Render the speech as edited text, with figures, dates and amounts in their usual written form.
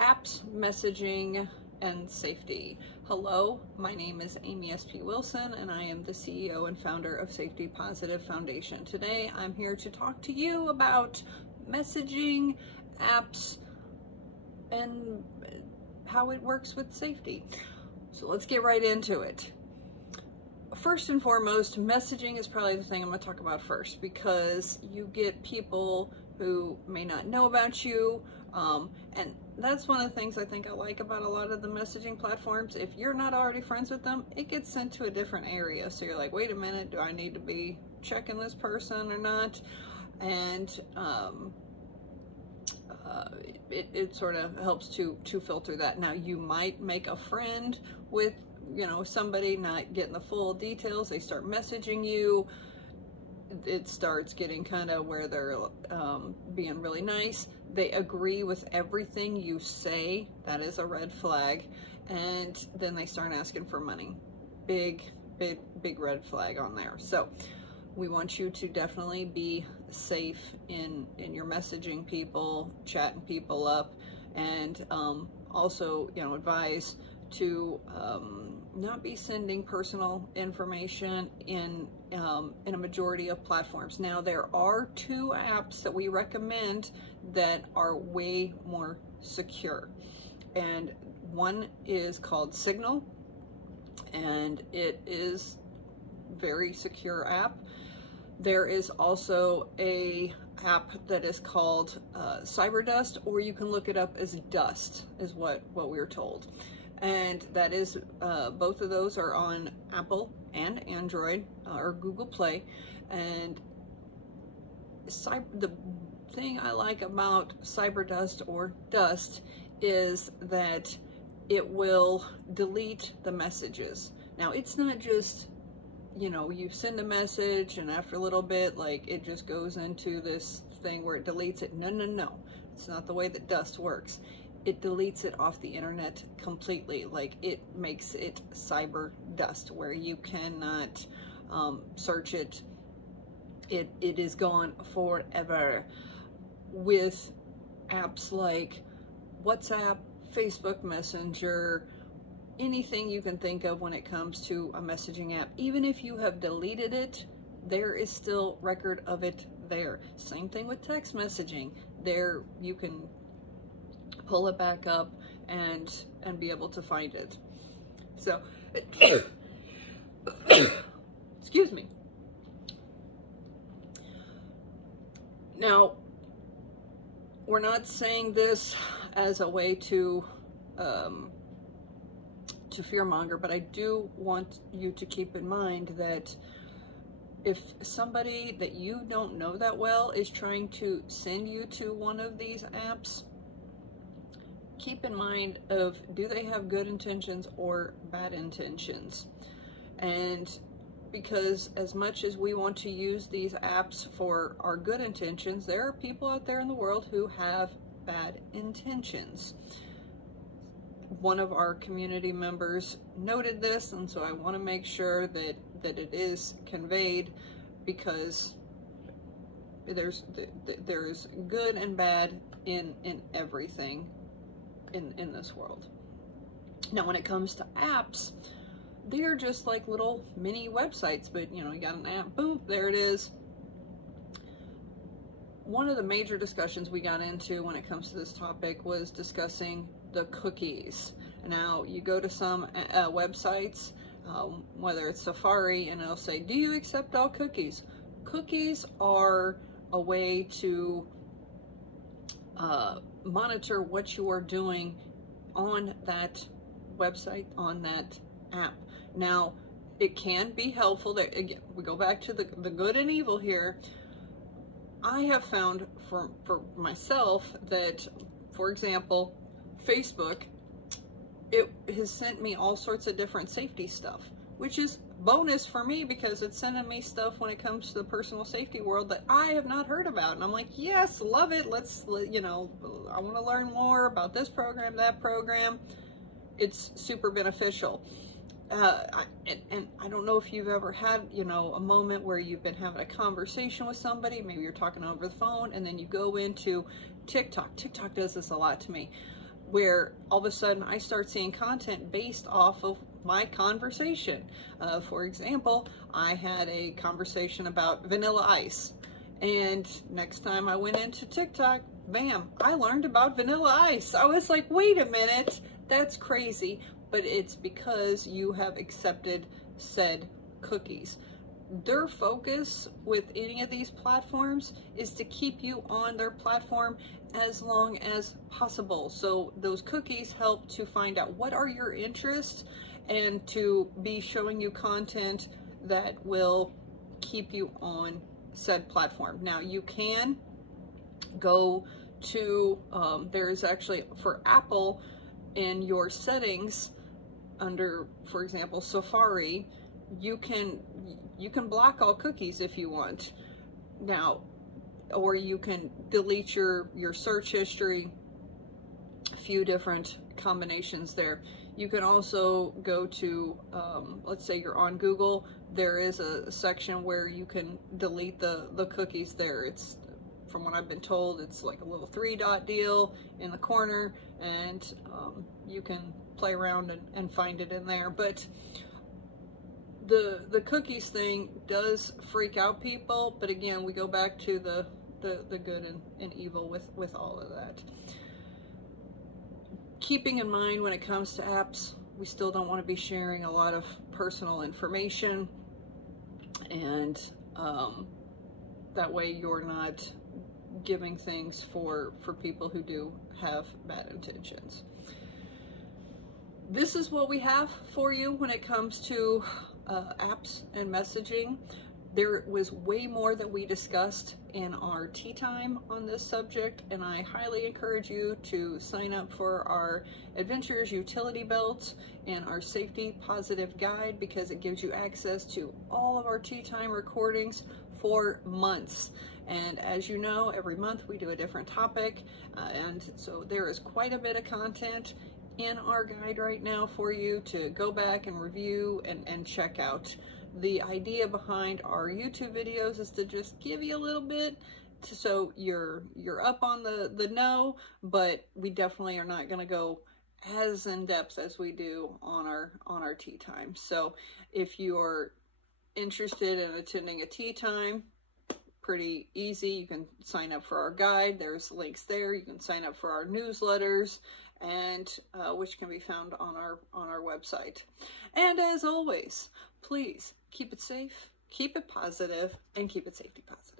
apps, messaging, and safety. Hello, my name is Amy S.P. Wilson, and I am the CEO and founder of Safety Positive Foundation. Today, I'm here to talk to you about messaging, apps, and how it works with safety. So let's get right into it. First and foremost, messaging is probably the thing I'm going to talk about first, because you get people who may not know about you, and that's one of the things I think I like about a lot of the messaging platforms. If you're not already friends with them, it gets sent to a different area. So you're like, wait a minute, do I need to be checking this person or not? And it sort of helps to filter that. Now, you might make a friend with, somebody, not getting the full details. They start messaging you. It starts getting kind of where they're being really nice. They agree with everything you say. That is a red flag. And then they start asking for money. Big red flag on there. So we want you to definitely be safe in your messaging people, chatting people up, and also, advise to not be sending personal information in a majority of platforms. Now, there are two apps that we recommend that are way more secure, and one is called Signal, and it is very secure app. There is also a app that is called CyberDust, or you can look it up as Dust, is what we were told. And that is, both of those are on Apple and Android, or Google Play. And the thing I like about CyberDust or Dust is that it will delete the messages. Now, it's not just, you send a message and after a little bit, like, it just goes into this thing where it deletes it. No. It's not the way that Dust works. It deletes it off the internet completely. Like, it makes it cyber dust, where you cannot search it. It is gone forever. With apps like WhatsApp, Facebook Messenger, anything you can think of when it comes to a messaging app, even if you have deleted it, there is still record of it there. Same thing with text messaging. There you can pull it back up and be able to find it. So excuse me. Now, we're not saying this as a way to fearmonger, but I do want you to keep in mind that if somebody that you don't know that well is trying to send you to one of these apps, keep in mind of, do they have good intentions or bad intentions? And because as much as we want to use these apps for our good intentions, there are people out there in the world who have bad intentions. One of our community members noted this, and so I want to make sure that it is conveyed, because there's good and bad in everything in this world. Now, when it comes to apps, they're just like little mini websites, but you got an app, boom, there it is. One of the major discussions we got into when it comes to this topic was discussing the cookies. Now, you go to some websites, whether it's Safari, and it'll say, do you accept all cookies? Cookies are a way to monitor what you are doing on that website, on that app. Now, it can be helpful. Again, we go back to the good and evil here. I have found for myself that, for example, Facebook, it has sent me all sorts of different safety stuff, which is bonus for me, because it's sending me stuff when it comes to the personal safety world that I have not heard about. And I'm like, yes, love it. Let's, I want to learn more about this program, that program. It's super beneficial. And I don't know if you've ever had, a moment where you've been having a conversation with somebody, maybe you're talking over the phone, and then you go into TikTok. TikTok does this a lot to me. where all of a sudden I start seeing content based off of my conversation. For example, I had a conversation about vanilla ice, and next time I went into TikTok, bam, I learned about vanilla ice. I was like, wait a minute, that's crazy. But it's because you have accepted said cookies. Their focus with any of these platforms is to keep you on their platform as long as possible. So those cookies help to find out what are your interests and to be showing you content that will keep you on said platform. Now you can go to, there's actually for Apple in your settings under, for example, Safari, you can block all cookies if you want. Now, or you can delete your search history, a few different combinations there. You can also go to, let's say you're on Google, there is a section where you can delete the cookies there. It's, from what I've been told, it's like a little 3-dot deal in the corner, and you can play around and find it in there. But the cookies thing does freak out people, but again, we go back to the good and evil with all of that. Keeping in mind, when it comes to apps, we still don't want to be sharing a lot of personal information, and that way you're not giving things for people who do have bad intentions. This is what we have for you when it comes to apps and messaging. There was way more that we discussed in our tea time on this subject, and I highly encourage you to sign up for our Adventures Utility Belt and our Safety Positive Guide, because it gives you access to all of our tea time recordings for months. And as you know, every month we do a different topic, and so there is quite a bit of content in our guide right now for you to go back and review and check out. The idea behind our YouTube videos is to just give you a little bit so you're up on the know, but we definitely are not going to go as in depth as we do on our tea time. So if you're interested in attending a tea time, pretty easy. You can sign up for our guide. There's links there. You can sign up for our newsletters, and which can be found on our website. And as always, please keep it safe, keep it positive, and keep it safety positive.